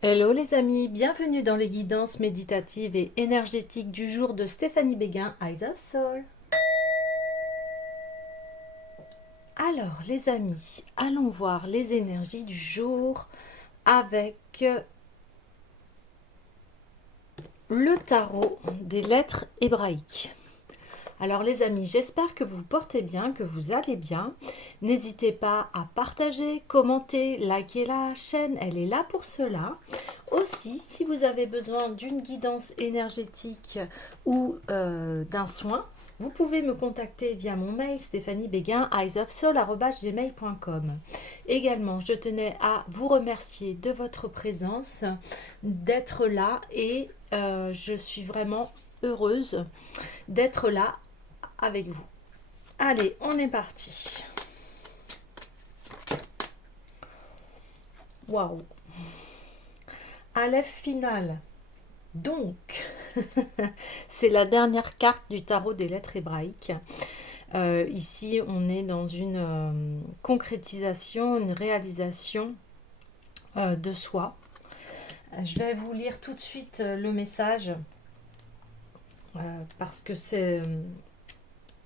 Hello les amis, bienvenue dans les guidances méditatives et énergétiques du jour de Stéphanie Béguin, Eyes of Soul. Alors les amis, allons voir les énergies du jour avec le tarot des lettres hébraïques. Alors les amis, j'espère que vous vous portez bien, que vous allez bien. N'hésitez pas à partager, commenter, liker la chaîne, elle est là pour cela. Aussi, si vous avez besoin d'une guidance énergétique ou d'un soin, vous pouvez me contacter via mon mail stéphaniebeguin@eyesofsoul@gmail.com. Également, je tenais à vous remercier de votre présence, d'être là et je suis vraiment heureuse d'être là avec vous. Allez, on est parti. Waouh. Aleph final. Donc, c'est la dernière carte du tarot des lettres hébraïques. Ici, on est dans une concrétisation, une réalisation de soi. Je vais vous lire tout de suite le message parce que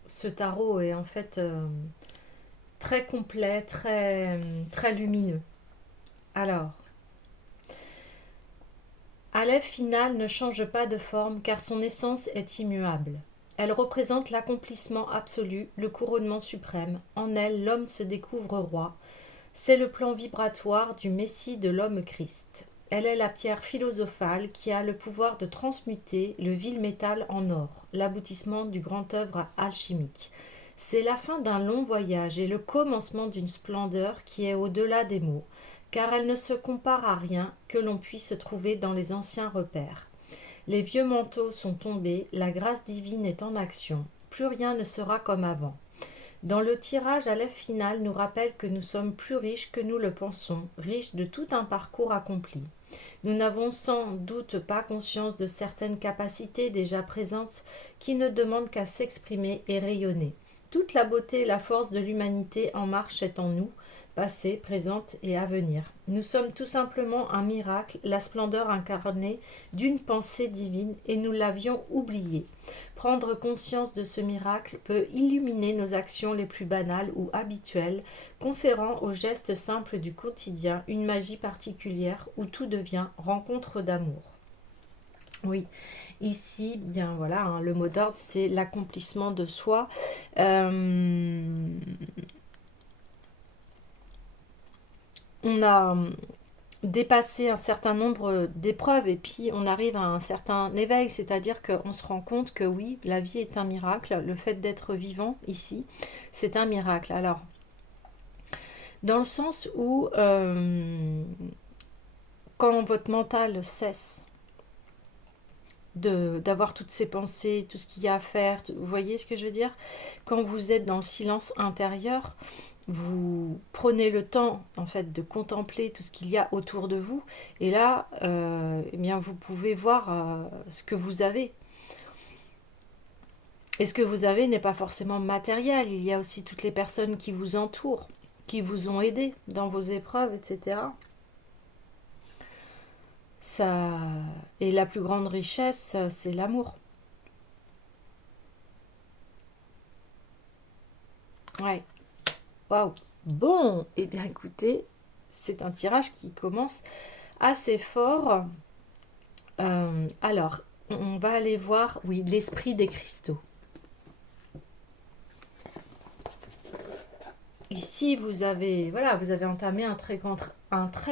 ce tarot est en fait très complet, très lumineux. Alors, Aleph final ne change pas de forme car son essence est immuable. Elle représente l'accomplissement absolu, le couronnement suprême. En elle, l'homme se découvre roi. C'est le plan vibratoire du Messie de l'homme-Christ. Elle est la pierre philosophale qui a le pouvoir de transmuter le vil métal en or, l'aboutissement du grand œuvre alchimique. C'est la fin d'un long voyage et le commencement d'une splendeur qui est au-delà des mots, car elle ne se compare à rien que l'on puisse trouver dans les anciens repères. Les vieux manteaux sont tombés, la grâce divine est en action, plus rien ne sera comme avant. Dans le tirage à l'œuf final nous rappelle que nous sommes plus riches que nous le pensons, riches de tout un parcours accompli. Nous n'avons sans doute pas conscience de certaines capacités déjà présentes qui ne demandent qu'à s'exprimer et rayonner. Toute la beauté et la force de l'humanité en marche est en nous, passé, présente et à venir. Nous sommes tout simplement un miracle, la splendeur incarnée d'une pensée divine, et nous l'avions oublié. Prendre conscience de ce miracle peut illuminer nos actions les plus banales ou habituelles, conférant aux gestes simples du quotidien une magie particulière où tout devient rencontre d'amour. Oui, ici, bien voilà, hein, le mot d'ordre, c'est l'accomplissement de soi. On a dépassé un certain nombre d'épreuves et puis on arrive à un certain éveil, c'est-à-dire qu'on se rend compte que oui, la vie est un miracle, le fait d'être vivant ici, c'est un miracle. Alors, dans le sens où quand votre mental cesse d'avoir toutes ces pensées, tout ce qu'il y a à faire, vous voyez ce que je veux dire? Quand vous êtes dans le silence intérieur, vous prenez le temps en fait de contempler tout ce qu'il y a autour de vous et là eh bien vous pouvez voir ce que vous avez. Et ce que vous avez n'est pas forcément matériel, il y a aussi toutes les personnes qui vous entourent, qui vous ont aidé dans vos épreuves, etc. Ça... Et la plus grande richesse, c'est l'amour. Ouais. Waouh. Bon, eh bien écoutez, c'est un tirage qui commence assez fort. Alors, on va aller voir, oui, l'esprit des cristaux. Ici, vous avez, voilà, vous avez entamé un très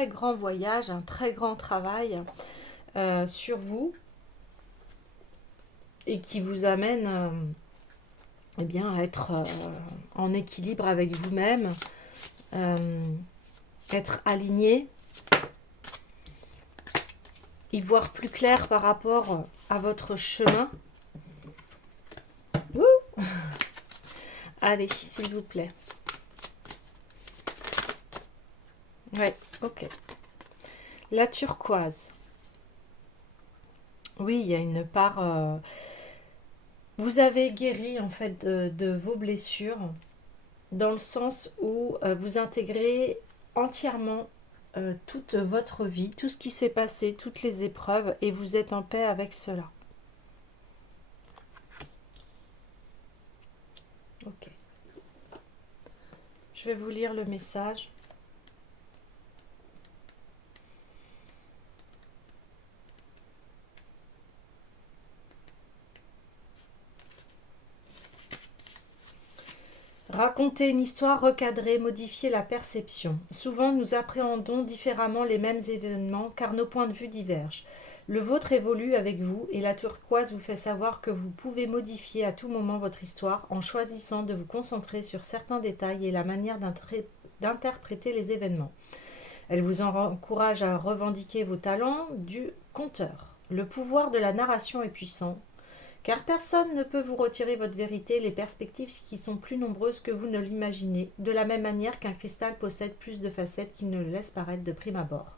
grand voyage, un très grand travail sur vous et qui vous amène eh bien, à être en équilibre avec vous-même, euh, être aligné, y voir plus clair par rapport à votre chemin. Ouh. Allez, s'il vous plaît. Ouais, ok. La turquoise. Oui, il y a une part... vous avez guéri en fait de vos blessures dans le sens où vous intégrez entièrement toute votre vie, tout ce qui s'est passé, toutes les épreuves, et vous êtes en paix avec cela. Ok. Je vais vous lire le message. Raconter une histoire recadrée, modifier la perception. Souvent, nous appréhendons différemment les mêmes événements car nos points de vue divergent. Le vôtre évolue avec vous et la turquoise vous fait savoir que vous pouvez modifier à tout moment votre histoire en choisissant de vous concentrer sur certains détails et la manière d'interpréter les événements. Elle vous encourage à revendiquer vos talents du conteur. Le pouvoir de la narration est puissant. Car personne ne peut vous retirer votre vérité, les perspectives qui sont plus nombreuses que vous ne l'imaginez, de la même manière qu'un cristal possède plus de facettes qu'il ne le laisse paraître de prime abord.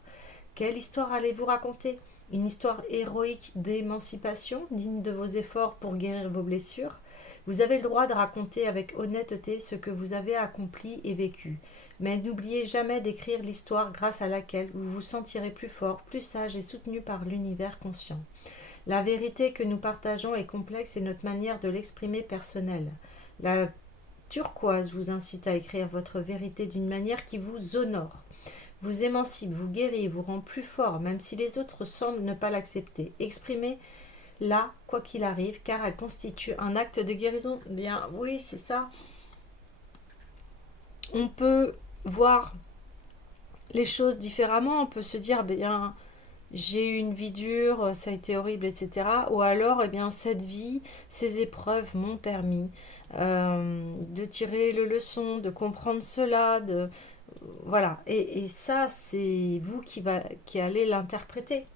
Quelle histoire allez-vous raconter? Une histoire héroïque d'émancipation, digne de vos efforts pour guérir vos blessures? Vous avez le droit de raconter avec honnêteté ce que vous avez accompli et vécu. Mais n'oubliez jamais d'écrire l'histoire grâce à laquelle vous vous sentirez plus fort, plus sage et soutenu par l'univers conscient. La vérité que nous partageons est complexe et notre manière de l'exprimer personnelle. La turquoise vous incite à écrire votre vérité d'une manière qui vous honore, vous émancipe, vous guérit, vous rend plus fort, même si les autres semblent ne pas l'accepter. Exprimez-la, quoi qu'il arrive, car elle constitue un acte de guérison. Bien, oui, c'est ça. On peut voir les choses différemment, on peut se dire, bien, j'ai eu une vie dure, ça a été horrible, etc. Ou alors, eh bien, cette vie, ces épreuves m'ont permis de tirer le leçon, de comprendre cela, voilà. Et ça, c'est vous qui allez l'interpréter.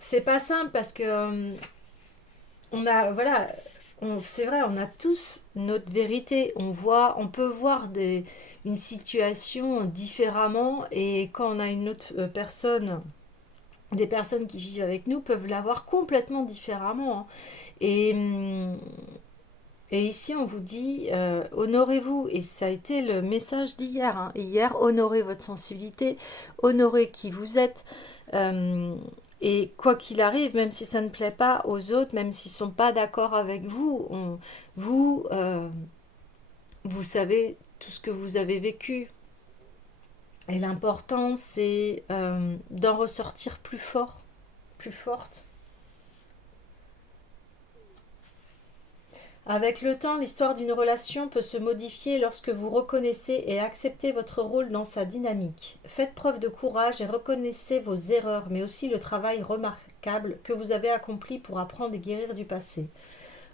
C'est pas simple parce que on a, voilà, c'est vrai, on a tous notre vérité. On peut voir une situation différemment et quand on a une autre personne, des personnes qui vivent avec nous peuvent la voir complètement différemment, hein. Et, et ici, on vous dit, honorez-vous. Et ça a été le message d'hier, hein. Hier, honorez votre sensibilité, honorez qui vous êtes. Euh, et quoi qu'il arrive, même si ça ne plaît pas aux autres, même s'ils ne sont pas d'accord avec vous, vous, vous savez tout ce que vous avez vécu. Et l'important, c'est d'en ressortir plus fort, plus forte. Avec le temps, l'histoire d'une relation peut se modifier lorsque vous reconnaissez et acceptez votre rôle dans sa dynamique. Faites preuve de courage et reconnaissez vos erreurs, mais aussi le travail remarquable que vous avez accompli pour apprendre et guérir du passé.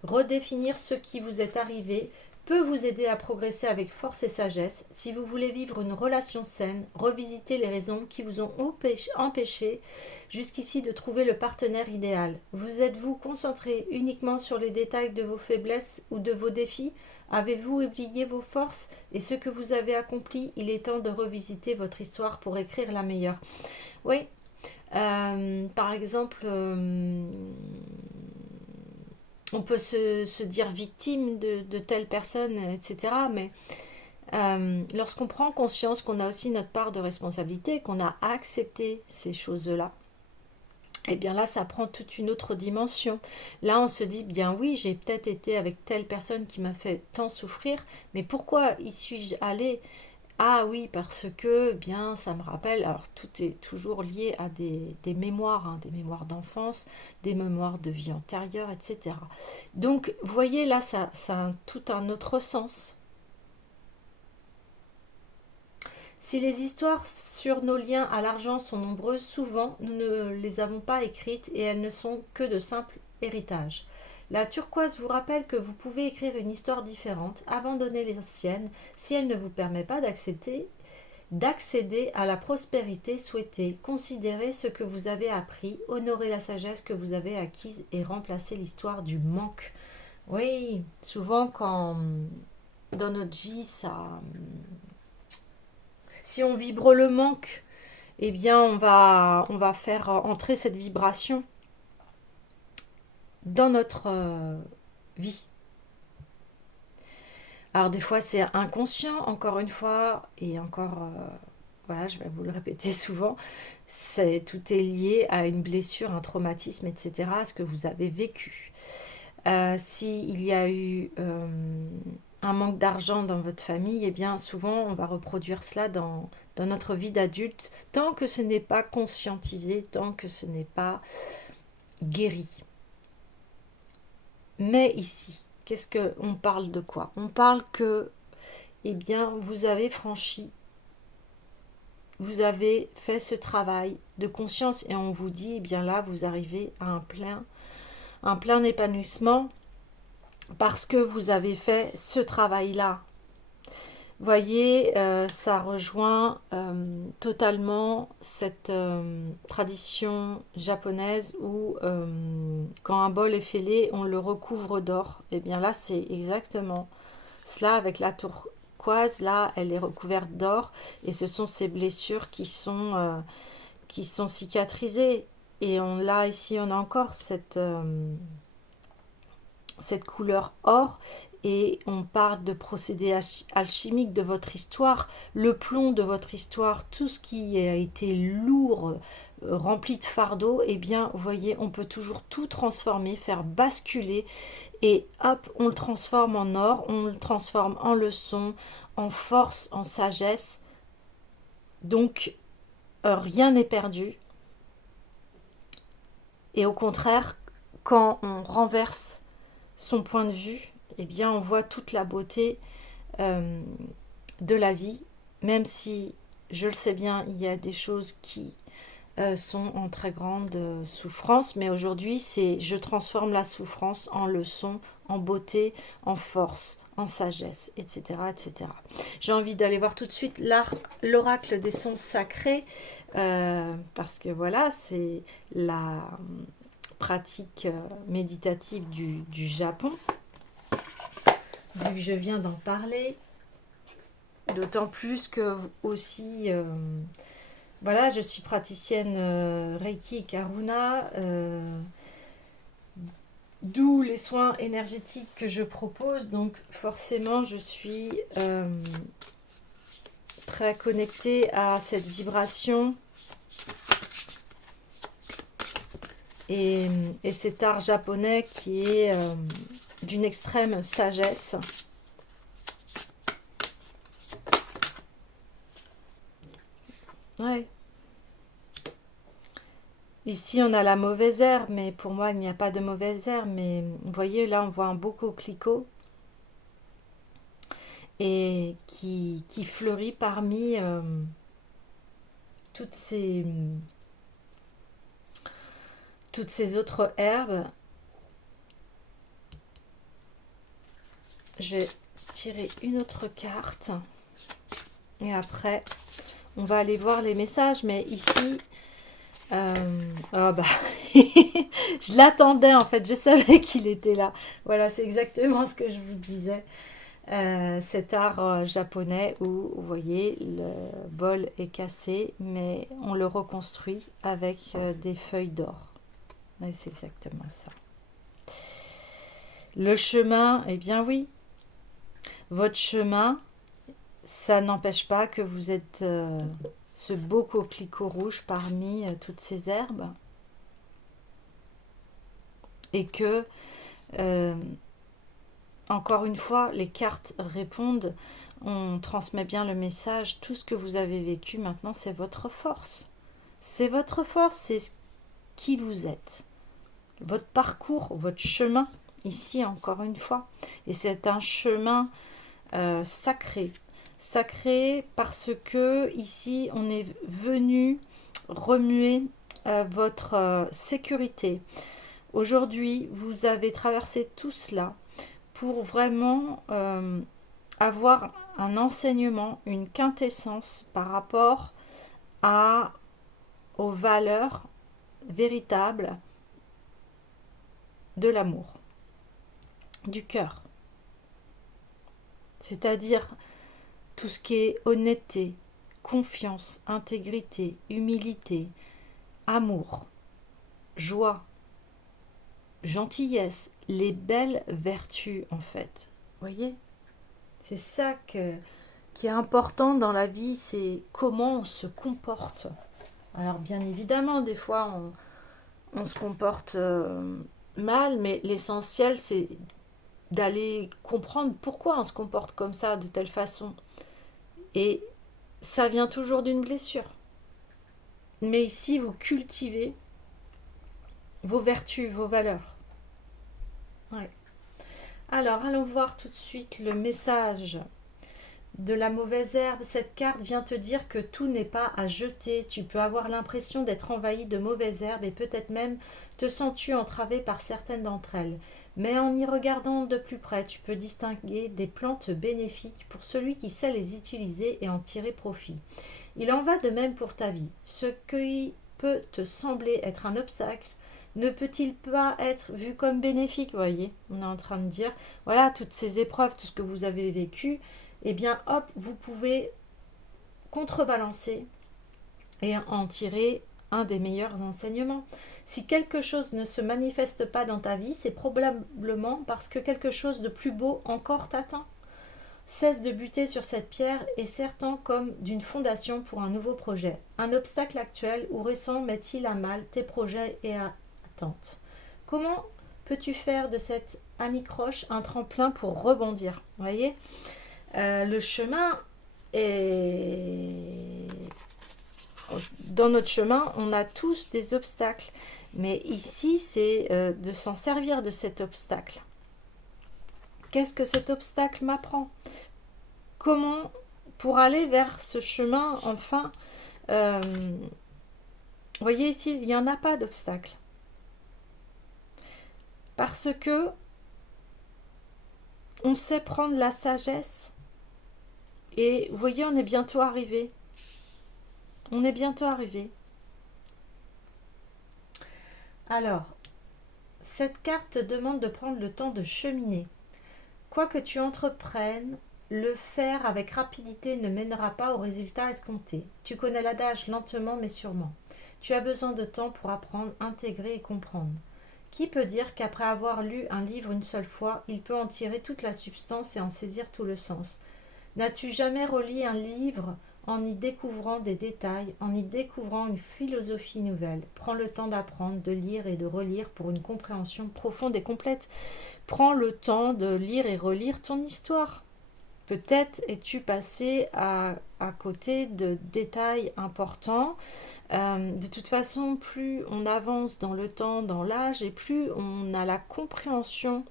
Redéfinir ce qui vous est arrivé peut vous aider à progresser avec force et sagesse. Si vous voulez vivre une relation saine, revisitez les raisons qui vous ont empêché jusqu'ici de trouver le partenaire idéal. Vous êtes-vous concentré uniquement sur les détails de vos faiblesses ou de vos défis? Avez-vous oublié vos forces et ce que vous avez accompli? Il est temps de revisiter votre histoire pour écrire la meilleure. Oui, par exemple, on peut se dire victime de telle personne, etc. Mais lorsqu'on prend conscience qu'on a aussi notre part de responsabilité, qu'on a accepté ces choses-là, et bien là, ça prend toute une autre dimension. Là, on se dit, bien oui, j'ai peut-être été avec telle personne qui m'a fait tant souffrir, mais pourquoi y suis-je allée? Ah oui, parce que, bien, ça me rappelle, alors tout est toujours lié à des mémoires, hein, des mémoires d'enfance, des mémoires de vie antérieure, etc. Donc, vous voyez, là, ça a tout un autre sens. Si les histoires sur nos liens à l'argent sont nombreuses, souvent, nous ne les avons pas écrites et elles ne sont que de simples héritages. La turquoise vous rappelle que vous pouvez écrire une histoire différente, abandonner les siennes si elle ne vous permet pas d'accéder à la prospérité souhaitée. Considérez ce que vous avez appris, honorez la sagesse que vous avez acquise et remplacez l'histoire du manque. Oui, souvent quand dans notre vie, si on vibre le manque, eh bien on va faire entrer cette vibration dans notre vie. Alors des fois c'est inconscient, encore une fois, et encore, voilà, je vais vous le répéter souvent, tout est lié à une blessure, un traumatisme, etc., à ce que vous avez vécu. S'il y a eu un manque d'argent dans votre famille, eh bien souvent on va reproduire cela dans notre vie d'adulte, tant que ce n'est pas conscientisé, tant que ce n'est pas guéri. Mais ici, qu'est-ce que on parle de quoi? On parle que, eh bien, vous avez franchi, vous avez fait ce travail de conscience et on vous dit, eh bien là, vous arrivez à un plein épanouissement parce que vous avez fait ce travail-là. Voyez, ça rejoint totalement cette tradition japonaise où quand un bol est fêlé, on le recouvre d'or. Et bien là, c'est exactement cela avec la turquoise. Là, elle est recouverte d'or et ce sont ces blessures qui sont cicatrisées. Et on là, ici, on a encore cette couleur or et on parle de procédés alchimiques de votre histoire, le plomb de votre histoire, tout ce qui a été lourd, rempli de fardeau, eh bien, vous voyez, on peut toujours tout transformer, faire basculer et hop, on le transforme en or, on le transforme en leçon, en force, en sagesse. Donc, rien n'est perdu. Et au contraire, quand on renverse son point de vue, eh bien on voit toute la beauté euh, de la vie, même si, je le sais bien, il y a des choses qui sont en très grande souffrance, mais aujourd'hui c'est je transforme la souffrance en leçon, en beauté, en force, en sagesse, etc. etc. J'ai envie d'aller voir tout de suite l'oracle des sons sacrés, parce que voilà, c'est la pratique méditative du Japon, vu que je viens d'en parler, d'autant plus que aussi, voilà, je suis praticienne Reiki et Karuna, d'où les soins énergétiques que je propose, donc forcément je suis très connectée à cette vibration et cet art japonais qui est d'une extrême sagesse. Ouais. Ici, on a la mauvaise herbe, mais pour moi, il n'y a pas de mauvaise herbe. Mais vous voyez, là, on voit un beau coquelicot et qui fleurit parmi toutes ces, toutes ces autres herbes. Je vais tirer une autre carte et après, on va aller voir les messages. Mais ici, oh bah, je l'attendais en fait, je savais qu'il était là. Voilà, c'est exactement ce que je vous disais. Cet art japonais où vous voyez le bol est cassé mais on le reconstruit avec des feuilles d'or. Et c'est exactement ça. Le chemin, eh bien oui, votre chemin, ça n'empêche pas que vous êtes ce beau coquelicot rouge parmi toutes ces herbes et que encore une fois, les cartes répondent, on transmet bien le message, tout ce que vous avez vécu maintenant, c'est votre force. C'est votre force, c'est qui vous êtes. Votre parcours, votre chemin, ici encore une fois. Et c'est un chemin sacré. Sacré parce que ici, on est venu remuer votre sécurité. Aujourd'hui, vous avez traversé tout cela pour vraiment avoir un enseignement, une quintessence par rapport aux valeurs véritables de l'amour, du cœur. C'est-à-dire tout ce qui est honnêteté, confiance, intégrité, humilité, amour, joie, gentillesse, les belles vertus en fait. Voyez ? C'est ça qui est important dans la vie, c'est comment on se comporte. Alors bien évidemment, des fois, on se comporte mal, mais l'essentiel, c'est d'aller comprendre pourquoi on se comporte comme ça, de telle façon. Et ça vient toujours d'une blessure. Mais ici, vous cultivez vos vertus, vos valeurs. Ouais. Alors, allons voir tout de suite le message de la mauvaise herbe. Cette carte vient te dire que tout n'est pas à jeter. Tu peux avoir l'impression d'être envahi de mauvaises herbes et peut-être même te sens-tu entravé par certaines d'entre elles. Mais en y regardant de plus près, tu peux distinguer des plantes bénéfiques pour celui qui sait les utiliser et en tirer profit. Il en va de même pour ta vie. Ce qui peut te sembler être un obstacle ne peut-il pas être vu comme bénéfique? Vous voyez, on est en train de dire, voilà, toutes ces épreuves, tout ce que vous avez vécu, eh bien, hop, vous pouvez contrebalancer et en tirer un des meilleurs enseignements. Si quelque chose ne se manifeste pas dans ta vie, c'est probablement parce que quelque chose de plus beau encore t'attend. Cesse de buter sur cette pierre et serre-t'en comme d'une fondation pour un nouveau projet. Un obstacle actuel ou récent met-il à mal tes projets et attentes? Comment peux-tu faire de cette anicroche un tremplin pour rebondir? Vous voyez, le chemin est... Dans notre chemin, on a tous des obstacles. Mais ici, c'est de s'en servir de cet obstacle. Qu'est-ce que cet obstacle m'apprend? Comment, pour aller vers ce chemin, enfin, vous voyez ici, il n'y en a pas d'obstacle. Parce que on sait prendre la sagesse. Et vous voyez, on est bientôt arrivé. On est bientôt arrivé. Alors, cette carte te demande de prendre le temps de cheminer. Quoi que tu entreprennes, le faire avec rapidité ne mènera pas au résultat escompté. Tu connais l'adage lentement mais sûrement. Tu as besoin de temps pour apprendre, intégrer et comprendre. Qui peut dire qu'après avoir lu un livre une seule fois, il peut en tirer toute la substance et en saisir tout le sens? N'as-tu jamais relu un livre en y découvrant des détails, en y découvrant une philosophie nouvelle? Prends le temps d'apprendre, de lire et de relire pour une compréhension profonde et complète. Prends le temps de lire et relire ton histoire. Peut-être es-tu passé à côté de détails importants. De toute façon, plus on avance dans le temps, dans l'âge, et plus on a la compréhension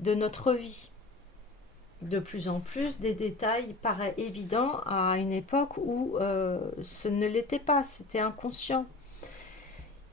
de notre vie. De plus en plus, des détails paraissent évidents à une époque où ce ne l'était pas, c'était inconscient.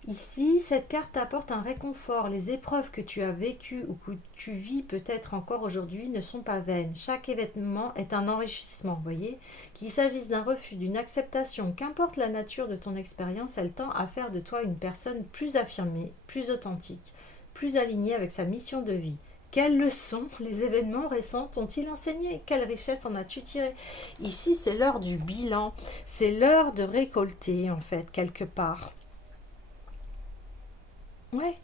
Ici, cette carte t'apporte un réconfort. Les épreuves que tu as vécues ou que tu vis peut-être encore aujourd'hui ne sont pas vaines. Chaque événement est un enrichissement, vous voyez. Qu'il s'agisse d'un refus, d'une acceptation, qu'importe la nature de ton expérience, elle tend à faire de toi une personne plus affirmée, plus authentique, plus alignée avec sa mission de vie. Quelles leçons les événements récents t'ont-ils enseigné? Quelle richesse en as-tu tiré? Ici, c'est l'heure du bilan. C'est l'heure de récolter, en fait, quelque part. Ouais.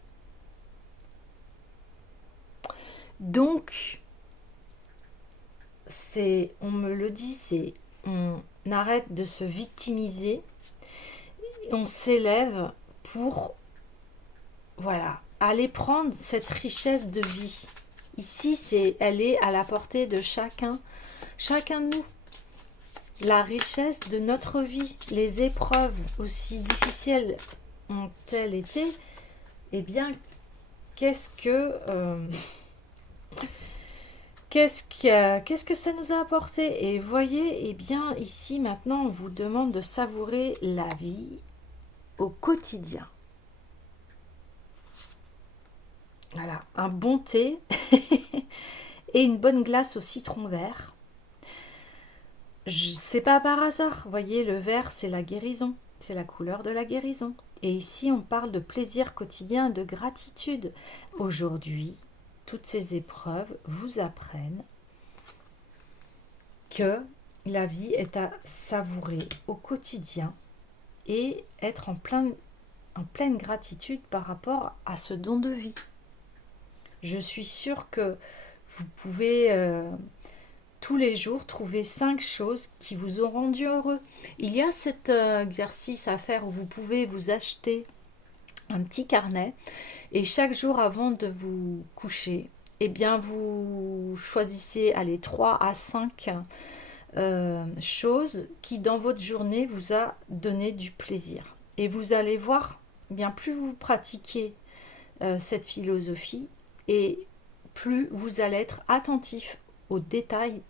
Donc, on me le dit, on arrête de se victimiser, on s'élève pour, voilà, aller prendre cette richesse de vie. Ici, elle est à la portée de chacun de nous. La richesse de notre vie, les épreuves aussi difficiles ont-elles été? Eh bien, qu'est-ce que ça nous a apporté? Et voyez, eh bien, ici, maintenant, on vous demande de savourer la vie au quotidien. Voilà, un bon thé et une bonne glace au citron vert. C'est pas par hasard, vous voyez, le vert, c'est la guérison, c'est la couleur de la guérison. Et ici, on parle de plaisir quotidien, de gratitude. Aujourd'hui, toutes ces épreuves vous apprennent que la vie est à savourer au quotidien et être en pleine gratitude par rapport à ce don de vie. Je suis sûre que vous pouvez tous les jours, trouvez 5 choses qui vous ont rendu heureux. Il y a cet exercice à faire où vous pouvez vous acheter un petit carnet et chaque jour avant de vous coucher, eh bien vous choisissez allez, 3 à 5 choses qui dans votre journée vous a donné du plaisir. Et vous allez voir, eh bien plus vous pratiquez cette philosophie et plus vous allez être attentif aux détails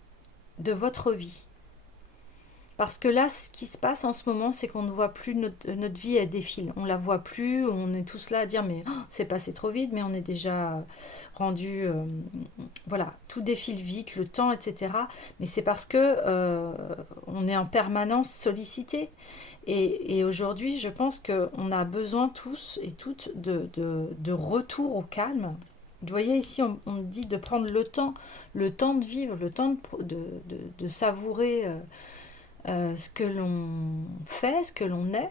de votre vie. Parce que là, ce qui se passe en ce moment, c'est qu'on ne voit plus notre vie, elle défile. On la voit plus, on est tous là à dire mais oh, c'est passé trop vite, mais on est déjà rendu, voilà, tout défile vite, le temps, etc. Mais c'est parce que on est en permanence sollicité. Et aujourd'hui, je pense qu'on a besoin tous et toutes de retour au calme. Vous voyez ici, on dit de prendre le temps de vivre, le temps de savourer ce que l'on fait, ce que l'on est,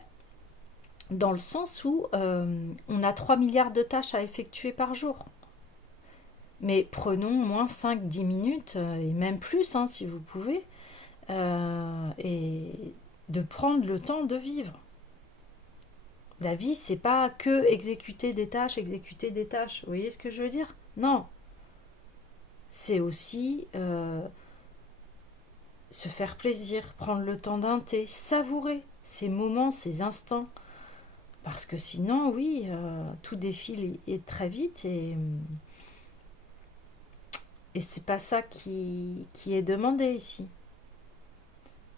dans le sens où on a 3 milliards de tâches à effectuer par jour. Mais prenons moins 5-10 minutes, et même plus hein, si vous pouvez, et de prendre le temps de vivre. La vie, c'est pas que exécuter des tâches. Vous voyez ce que je veux dire? Non. C'est aussi se faire plaisir, prendre le temps d'un thé, savourer ces moments, ces instants. Parce que sinon, oui, tout défile et très vite et c'est pas ça qui est demandé ici.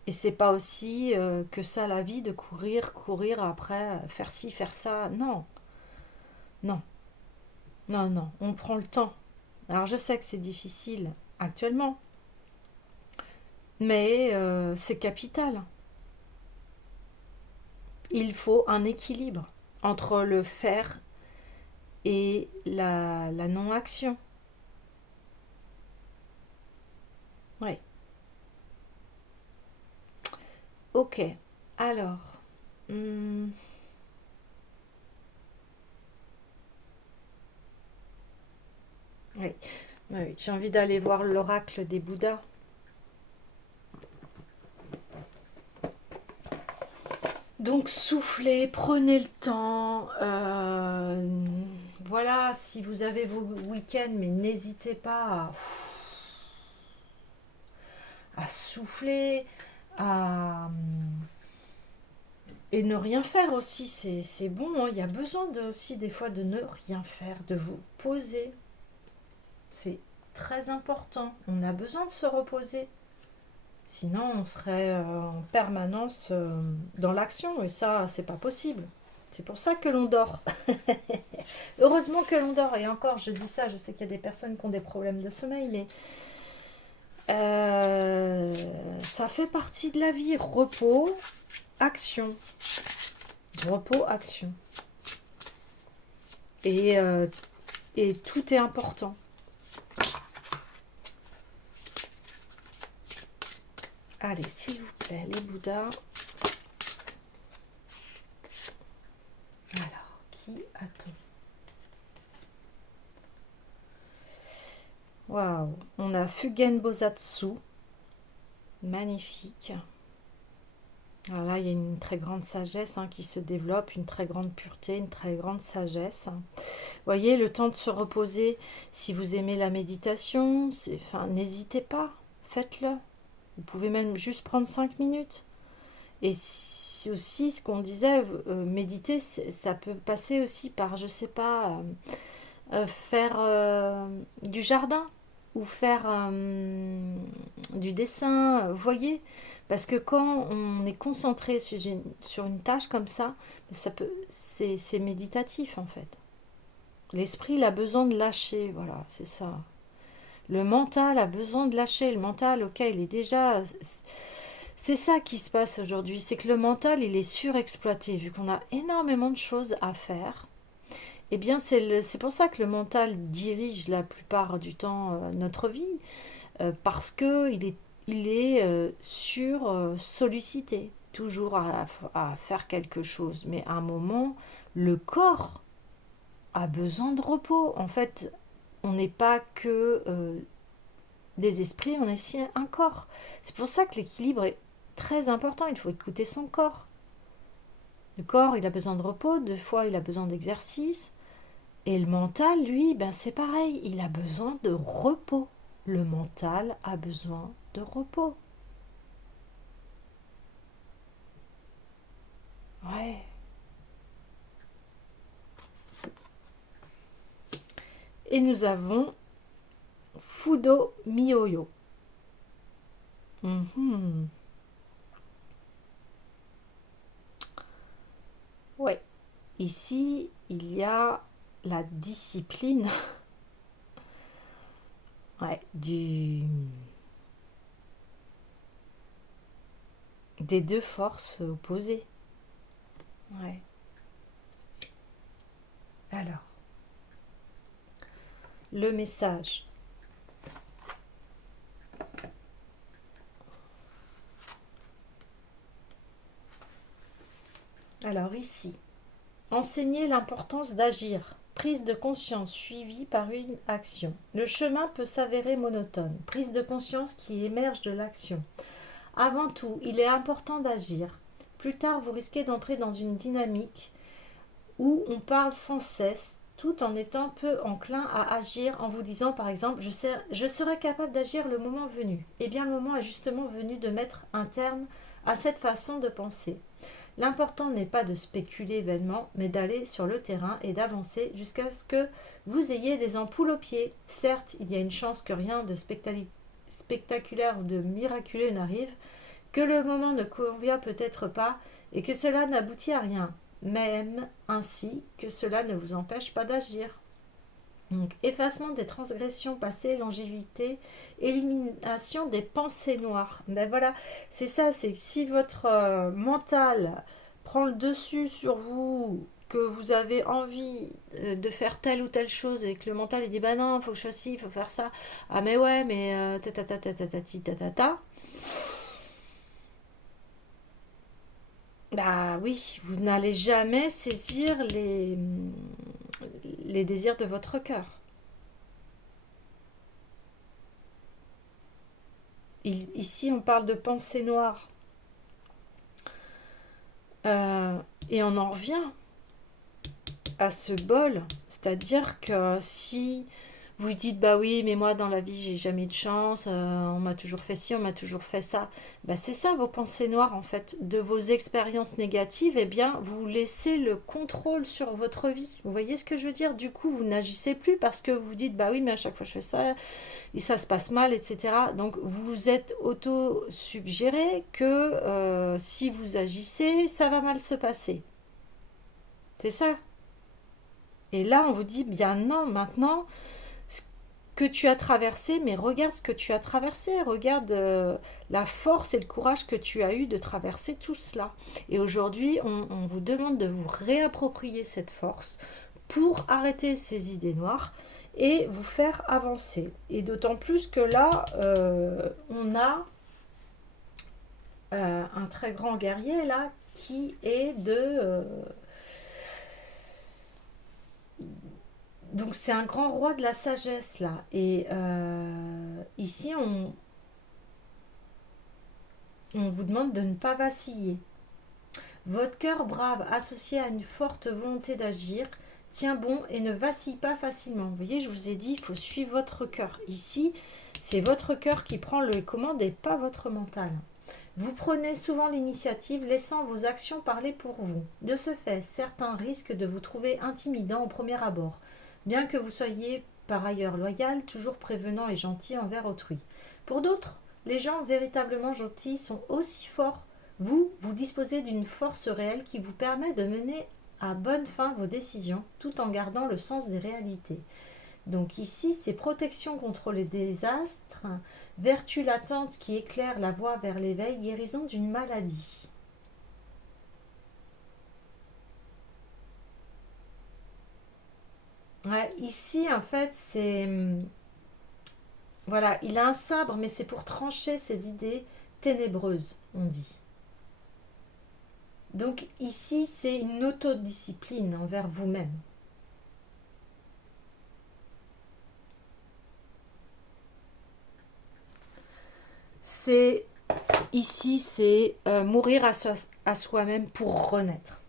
Et c'est pas aussi que ça la vie de courir après, faire ci, faire ça. Non, non, non, non. On prend le temps. Alors je sais que c'est difficile actuellement, mais c'est capital. Il faut un équilibre entre le faire et la non-action. Oui. Ok. Alors. hmm, oui. Oui, j'ai envie d'aller voir l'oracle des Bouddhas. Donc soufflez, prenez le temps. Voilà, si vous avez vos week-ends, mais n'hésitez pas à souffler, à, et ne rien faire aussi. C'est bon, hein. Il y a besoin aussi des fois de ne rien faire, de vous poser. C'est très important. On a besoin de se reposer. Sinon, on serait en permanence dans l'action et ça, c'est pas possible. C'est pour ça que l'on dort. Heureusement que l'on dort. Et encore, je dis ça, je sais qu'il y a des personnes qui ont des problèmes de sommeil, mais ça fait partie de la vie. Repos, action. Repos, action. Et, et tout est important. Allez, s'il vous plaît, les Bouddhas. Alors, qui a-t-on? Waouh, on a Fugen Bosatsu. Magnifique. Alors là, il y a une très grande sagesse qui se développe, une très grande pureté, une très grande sagesse. Vous voyez, le temps de se reposer, si vous aimez la méditation, enfin, n'hésitez pas, faites-le. Vous pouvez même juste prendre 5 minutes. Et aussi, ce qu'on disait, méditer, ça peut passer aussi par, je sais pas, faire du jardin ou faire du dessin, voyez, parce que quand on est concentré sur une tâche comme ça c'est méditatif en fait. L'esprit il a besoin de lâcher, voilà, c'est ça. Le mental a besoin de lâcher, le mental, ok, il est déjà... C'est ça qui se passe aujourd'hui, c'est que le mental, il est surexploité, vu qu'on a énormément de choses à faire. Eh bien, c'est pour ça que le mental dirige la plupart du temps notre vie, parce que il est sur-sollicité, toujours à faire quelque chose. Mais à un moment, le corps a besoin de repos. En fait, on n'est pas que des esprits, on est aussi un corps. C'est pour ça que l'équilibre est très important, il faut écouter son corps. Le corps, il a besoin de repos, des fois il a besoin d'exercice. Et le mental, lui, ben c'est pareil, il a besoin de repos. Le mental a besoin de repos. Ouais. Et nous avons Fudo Miyoyo. Mhm. Ouais. Ici, il y a la discipline ouais, des deux forces opposées. Ouais. Alors, le message. Alors ici, enseigner l'importance d'agir. Prise de conscience suivie par une action. Le chemin peut s'avérer monotone. Prise de conscience qui émerge de l'action. Avant tout, il est important d'agir. Plus tard, vous risquez d'entrer dans une dynamique où on parle sans cesse, tout en étant peu enclin à agir en vous disant par exemple je serai capable d'agir le moment venu. Eh bien le moment est justement venu de mettre un terme à cette façon de penser. L'important n'est pas de spéculer vainement, mais d'aller sur le terrain et d'avancer jusqu'à ce que vous ayez des ampoules aux pieds. Certes, il y a une chance que rien de spectaculaire ou de miraculeux n'arrive, que le moment ne convient peut-être pas et que cela n'aboutit à rien, même ainsi que cela ne vous empêche pas d'agir. Donc, effacement des transgressions passées, longévité, élimination des pensées noires. Ben voilà, c'est ça, c'est que si votre mental prend le dessus sur vous, que vous avez envie de faire telle ou telle chose et que le mental il dit bah non, il faut que je fasse ci, il faut faire ça. Ah mais ouais, mais ta ta ta ta ta ta ta ta ta. Bah oui, vous n'allez jamais saisir les désirs de votre cœur. Ici, on parle de pensée noire. Euh, et on en revient à ce bol. C'est-à-dire que si vous dites, bah oui, mais moi dans la vie, j'ai jamais eu de chance, on m'a toujours fait ci, on m'a toujours fait ça. Bah c'est ça vos pensées noires en fait. De vos expériences négatives, eh bien, vous laissez le contrôle sur votre vie. Vous voyez ce que je veux dire? Du coup, vous n'agissez plus parce que vous dites, bah oui, mais à chaque fois je fais ça, et ça se passe mal, etc. Donc vous êtes auto-suggéré que si vous agissez, ça va mal se passer. C'est ça. Et là, on vous dit, bien non, maintenant, ce que tu as traversé, mais regarde ce que tu as traversé, regarde la force et le courage que tu as eu de traverser tout cela. Et aujourd'hui, on vous demande de vous réapproprier cette force pour arrêter ces idées noires et vous faire avancer. Et d'autant plus que là, on a un très grand guerrier là qui est donc c'est un grand roi de la sagesse là. Et ici, on vous demande de ne pas vaciller. Votre cœur brave, associé à une forte volonté d'agir, tient bon et ne vacille pas facilement. Vous voyez, je vous ai dit, il faut suivre votre cœur. Ici, c'est votre cœur qui prend les commandes et pas votre mental. Vous prenez souvent l'initiative, laissant vos actions parler pour vous. De ce fait, certains risquent de vous trouver intimidant au premier abord, bien que vous soyez par ailleurs loyal, toujours prévenant et gentil envers autrui. Pour d'autres, les gens véritablement gentils sont aussi forts. Vous disposez d'une force réelle qui vous permet de mener à bonne fin vos décisions, tout en gardant le sens des réalités. Donc ici, c'est protection contre les désastres, vertu latente qui éclaire la voie vers l'éveil, guérison d'une maladie. Ouais, ici, en fait, c'est... Voilà, il a un sabre, mais c'est pour trancher ses idées ténébreuses, on dit. Donc ici, c'est une autodiscipline envers vous-même. c'est ici, c'est mourir à soi-même pour renaître.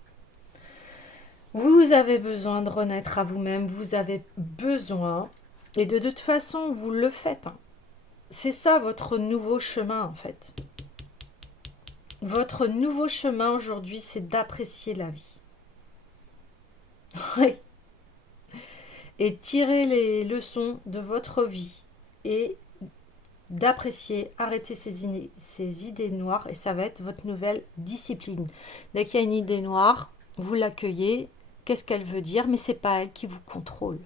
Vous avez besoin de renaître à vous-même, vous avez besoin, et de toute façon, vous le faites. Hein. C'est ça votre nouveau chemin, en fait. Votre nouveau chemin aujourd'hui, c'est d'apprécier la vie. Oui. Et tirer les leçons de votre vie et d'apprécier, arrêter ces idées noires, et ça va être votre nouvelle discipline. Dès qu'il y a une idée noire, vous l'accueillez, qu'est-ce qu'elle veut dire, mais c'est pas elle qui vous contrôle.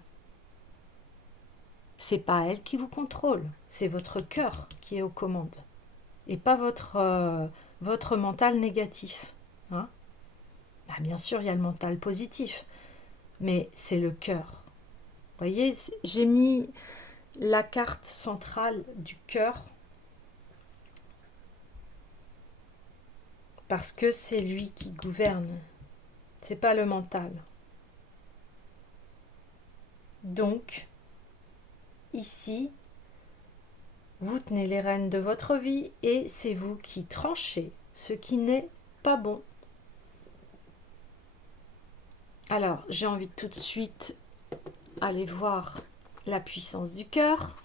C'est pas elle qui vous contrôle, c'est votre cœur qui est aux commandes, et pas votre mental négatif. Hein. Bah, bien sûr, il y a le mental positif, mais c'est le cœur. Vous voyez, j'ai mis la carte centrale du cœur parce que c'est lui qui gouverne, c'est pas le mental. Donc, ici, vous tenez les rênes de votre vie et c'est vous qui tranchez ce qui n'est pas bon. Alors, j'ai envie de tout de suite aller voir la puissance du cœur.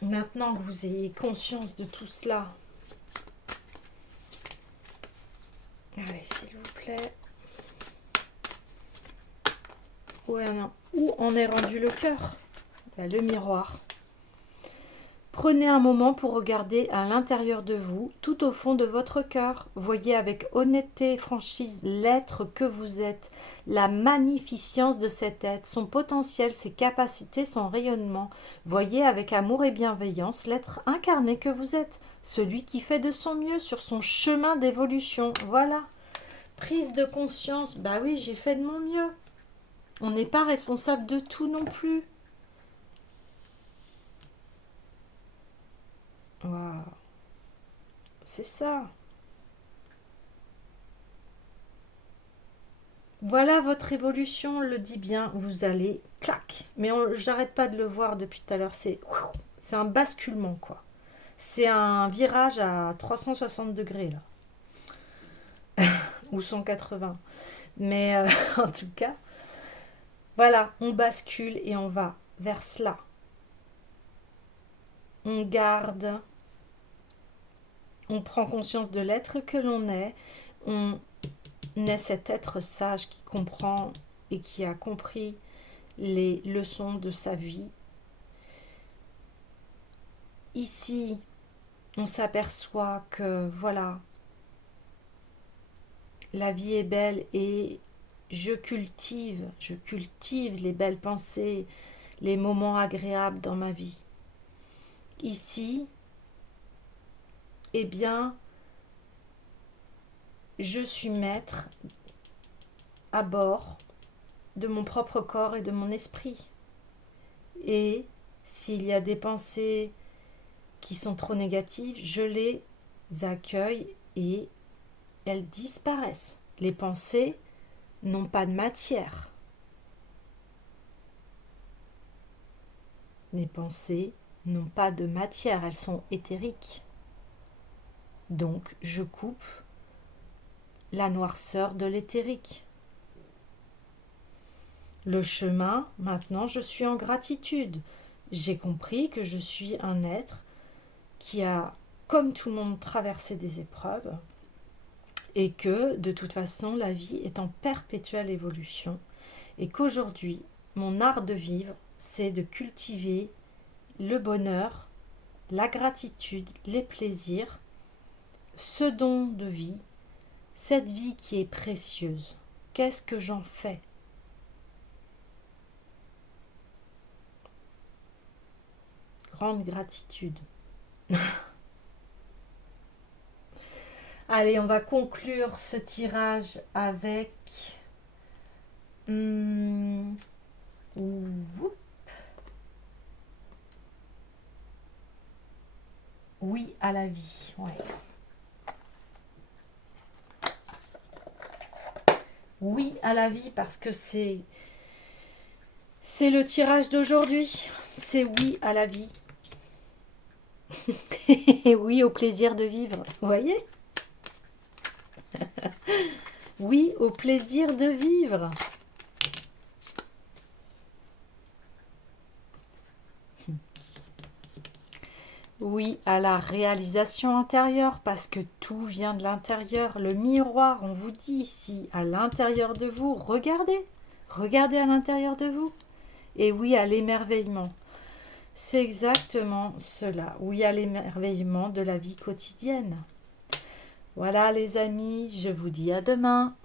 Maintenant que vous ayez conscience de tout cela, allez, s'il vous plaît. Où en est rendu le cœur? Le miroir. Prenez un moment pour regarder à l'intérieur de vous, tout au fond de votre cœur. Voyez avec honnêteté et franchise l'être que vous êtes, la magnificence de cet être, son potentiel, ses capacités, son rayonnement. Voyez avec amour et bienveillance l'être incarné que vous êtes, celui qui fait de son mieux sur son chemin d'évolution. Voilà. Prise de conscience. Bah oui, j'ai fait de mon mieux. On n'est pas responsable de tout non plus. Waouh. C'est ça. Voilà votre évolution, le dit bien, vous allez, clac. Mais j'arrête pas de le voir depuis tout à l'heure, c'est un basculement, quoi. C'est un virage à 360 degrés, là. Ou 180. Mais en tout cas, voilà, on bascule et on va vers cela. On garde, on prend conscience de l'être que l'on est, on est cet être sage qui comprend et qui a compris les leçons de sa vie. Ici, on s'aperçoit que voilà, la vie est belle et je cultive les belles pensées, les moments agréables dans ma vie. Ici, eh bien, je suis maître à bord de mon propre corps et de mon esprit. Et s'il y a des pensées qui sont trop négatives, je les accueille et elles disparaissent. Les pensées n'ont pas de matière. Les pensées n'ont pas de matière, elles sont éthériques. Donc, je coupe la noirceur de l'éthérique. Le chemin, maintenant, je suis en gratitude. J'ai compris que je suis un être qui a, comme tout le monde, traversé des épreuves et que, de toute façon, la vie est en perpétuelle évolution et qu'aujourd'hui, mon art de vivre, c'est de cultiver le bonheur, la gratitude, les plaisirs, ce don de vie, cette vie qui est précieuse. Qu'est-ce que j'en fais? Grande gratitude. Allez, on va conclure ce tirage avec oui à la vie. Ouais. Oui à la vie parce que c'est C'est le tirage d'aujourd'hui. C'est oui à la vie. Oui au plaisir de vivre. Vous voyez? Oui au plaisir de vivre. Oui à la réalisation intérieure, parce que tout vient de l'intérieur. Le miroir, on vous dit ici, à l'intérieur de vous. Regardez, regardez à l'intérieur de vous. Et oui à l'émerveillement. C'est exactement cela. Oui à l'émerveillement de la vie quotidienne. Voilà les amis, je vous dis à demain.